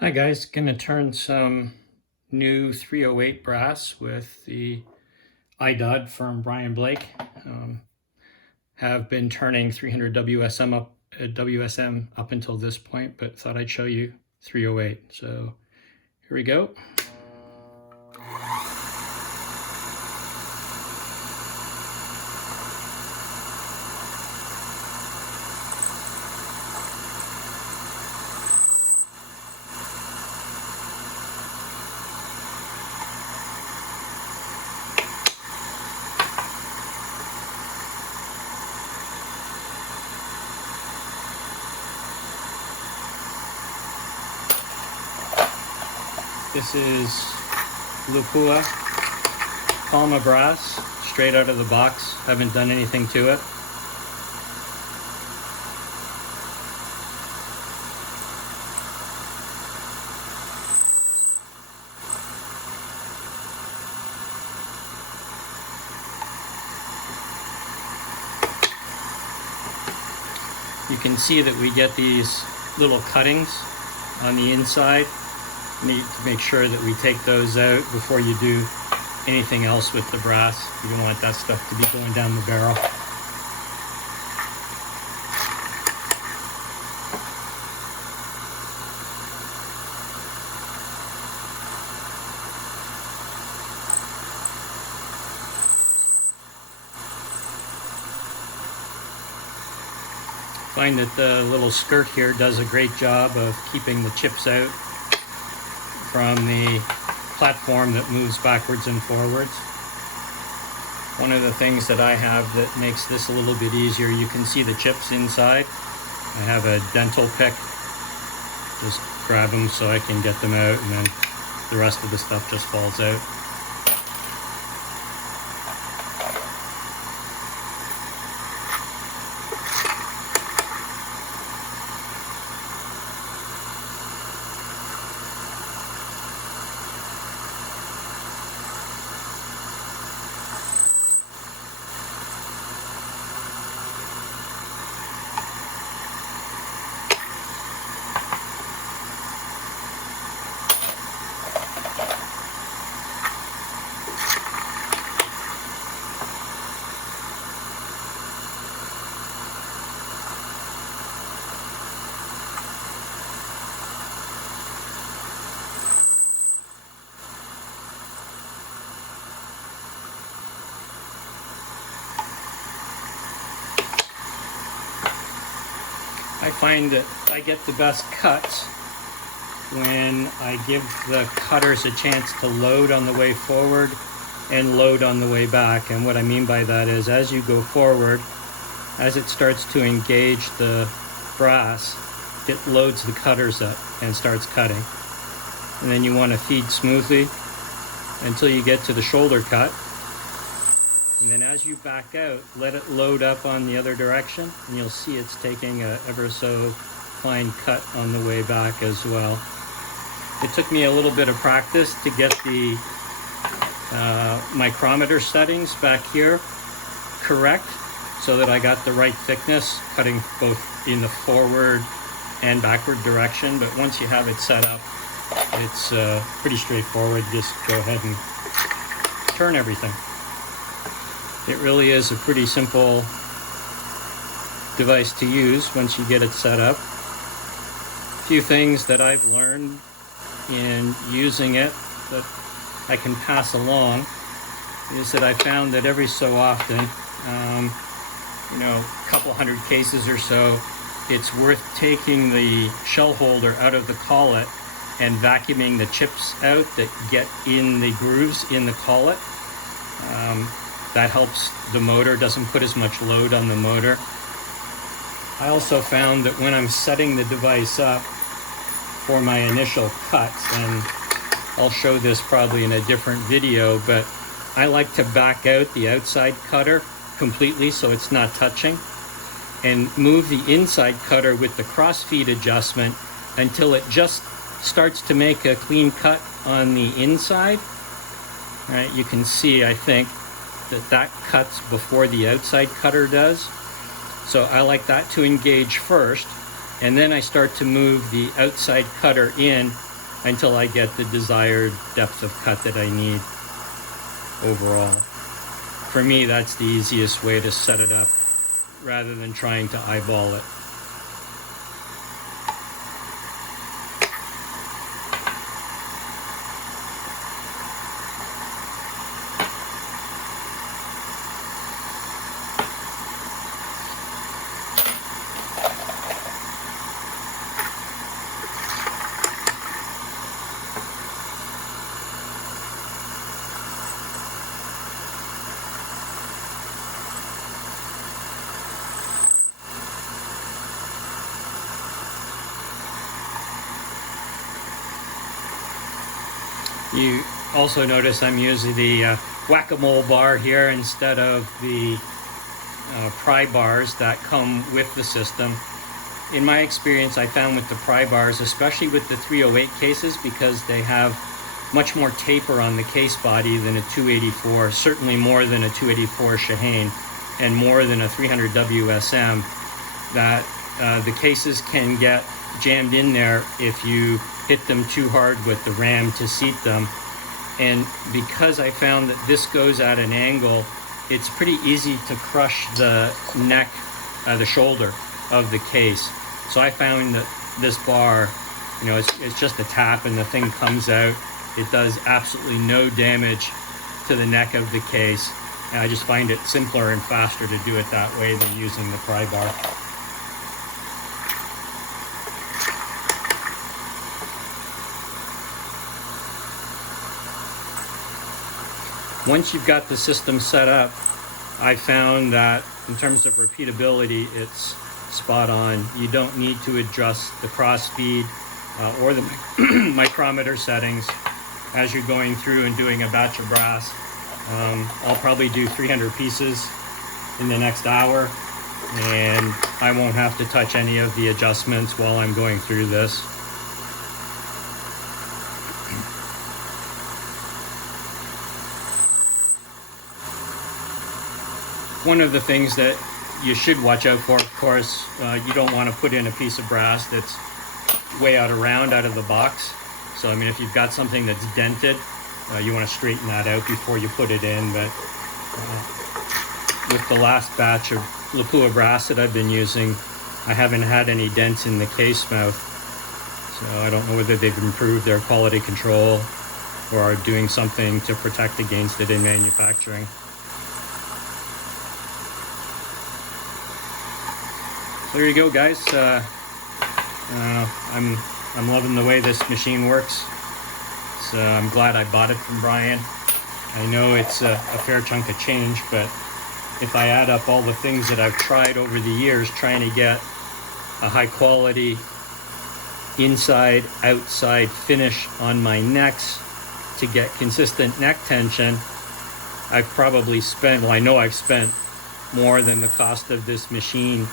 Hi guys, gonna turn some new 308 brass with the IDOD from Brian Blake. Have been turning 300 WSM up until this point, but thought I'd show you 308. So here we go. This is Lupua Palma brass, straight out of the box. Haven't done anything to it. You can see that we get these little cuttings on the inside. Need to make sure that we take those out before you do anything else with the brass. You don't want that stuff to be going down the barrel. Find that the little skirt here does a great job of keeping the chips out from the platform that moves backwards and forwards. One of the things that I have that makes this a little bit easier, you can see the chips inside. I have a dental pick. Just grab them so I can get them out, and then the rest of the stuff just falls out. I find that I get the best cuts when I give the cutters a chance to load on the way forward and load on the way back. And what I mean by that is, as you go forward, as it starts to engage the brass, it loads the cutters up and starts cutting. And then you want to feed smoothly until you get to the shoulder cut. And then as you back out, let it load up on the other direction, and you'll see it's taking a ever so fine cut on the way back as well. It took me a little bit of practice to get the micrometer settings back here correct, so that I got the right thickness, cutting both in the forward and backward direction. But once you have it set up, it's pretty straightforward. Just go ahead and turn everything. It really is a pretty simple device to use once you get it set up. A few things that I've learned in using it that I can pass along is that I found that every so often, a couple hundred cases or so, it's worth taking the shell holder out of the collet and vacuuming the chips out that get in the grooves in the collet. That helps the motor, doesn't put as much load on the motor. I also found that when I'm setting the device up for my initial cuts, and I'll show this probably in a different video, but I like to back out the outside cutter completely so it's not touching, and move the inside cutter with the cross feed adjustment until it just starts to make a clean cut on the inside. All right, you can see, I think, that cuts before the outside cutter does. So I like that to engage first, and then I start to move the outside cutter in until I get the desired depth of cut that I need overall. For me, that's the easiest way to set it up rather than trying to eyeball it. You also notice I'm using the whack-a-mole bar here instead of the pry bars that come with the system. In my experience, I found with the pry bars, especially with the 308 cases, because they have much more taper on the case body than a 284, certainly more than a 284 Shaheen and more than a 300 WSM, that the cases can get jammed in there if you hit them too hard with the ram to seat them. And because I found that this goes at an angle, it's pretty easy to crush the neck, the shoulder of the case. So I found that this bar, it's just a tap and the thing comes out. It does absolutely no damage to the neck of the case. And I just find it simpler and faster to do it that way than using the pry bar. Once you've got the system set up, I found that in terms of repeatability, it's spot on. You don't need to adjust the crossfeed or the micrometer settings as you're going through and doing a batch of brass. I'll probably do 300 pieces in the next hour, and I won't have to touch any of the adjustments while I'm going through this. One of the things that you should watch out for, of course, you don't want to put in a piece of brass that's way out of the box. So, if you've got something that's dented, you want to straighten that out before you put it in. But with the last batch of Lapua brass that I've been using, I haven't had any dents in the case mouth. So I don't know whether they've improved their quality control or are doing something to protect against it in manufacturing. So there you go, guys. I'm loving the way this machine works. So I'm glad I bought it from Brian. I know it's a fair chunk of change, but if I add up all the things that I've tried over the years trying to get a high quality inside outside finish on my necks to get consistent neck tension, I've probably spent, I know I've spent more than the cost of this machine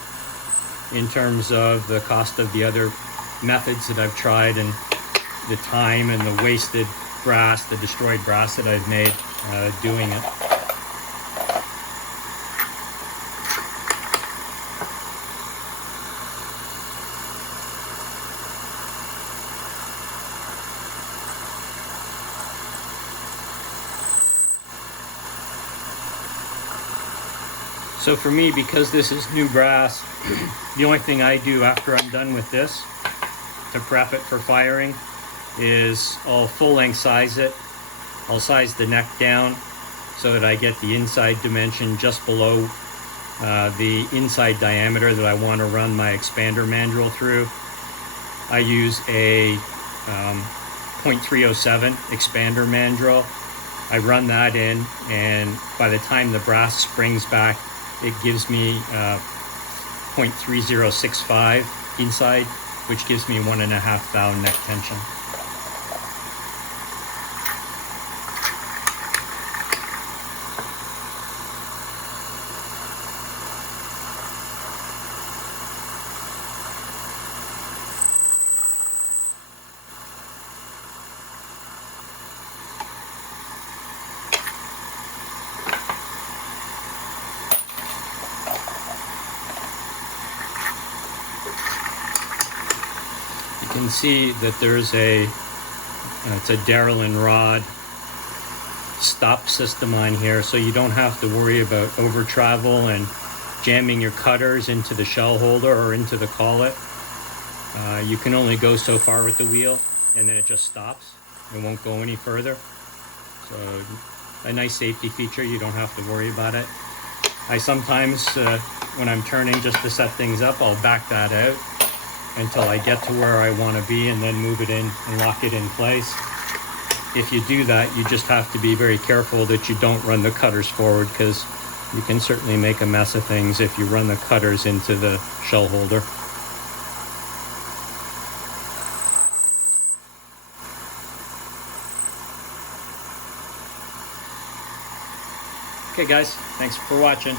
in terms of the cost of the other methods that I've tried and the time and the wasted brass, the destroyed brass that I've made doing it. So for me, because this is new brass, the only thing I do after I'm done with this to prep it for firing is I'll full length size it. I'll size the neck down so that I get the inside dimension just below the inside diameter that I want to run my expander mandrel through. I use a 0.307 expander mandrel. I run that in, and by the time the brass springs back, it gives me 0.3065 inside, which gives me 1.5 thou neck tension. You can see that there's a It's a Darrellin rod stop system on here, so you don't have to worry about over travel and jamming your cutters into the shell holder or into the collet. You can only go so far with the wheel, and then it just stops. It won't go any further. So a nice safety feature. You don't have to worry about it. I sometimes, when I'm turning just to set things up, I'll back that out until I get to where I want to be and then move it in and lock it in place. If you do that, you just have to be very careful that you don't run the cutters forward, because you can certainly make a mess of things if you run the cutters into the shell holder. Okay guys, thanks for watching.